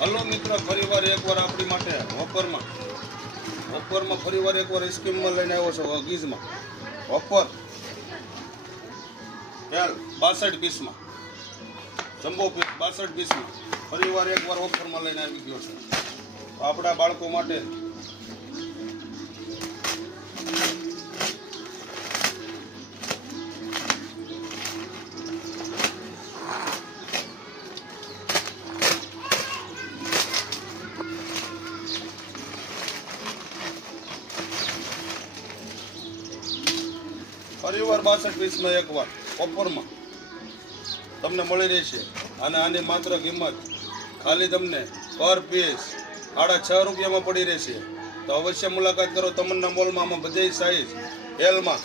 Hello મિત્ર, ફરીવાર એકવાર આપણી માટે હોપરમાં ફરીવાર એકવાર સ્કીમમાં લઈને આવ્યો છે. ગીઝમાં હોપર પેલ 62 પીસમાં, જમ્બો પીસ 62 પીસમાં ફરીવાર એકવાર ઓફરમાં લઈને આવી ગયો છે. આપણા બાળકો માટે ફરીવાર 62 પીસમાં એકવાર ઓફરમાં તમને મળી રહેશે. અને આની માત્ર કિંમત ખાલી તમને પર પીસ 6.5 રૂપિયામાં પડી રહેશે. તો અવશ્ય મુલાકાત કરો તમન્ના મોલમાં. આમાં બધી સાઈઝ એલમાં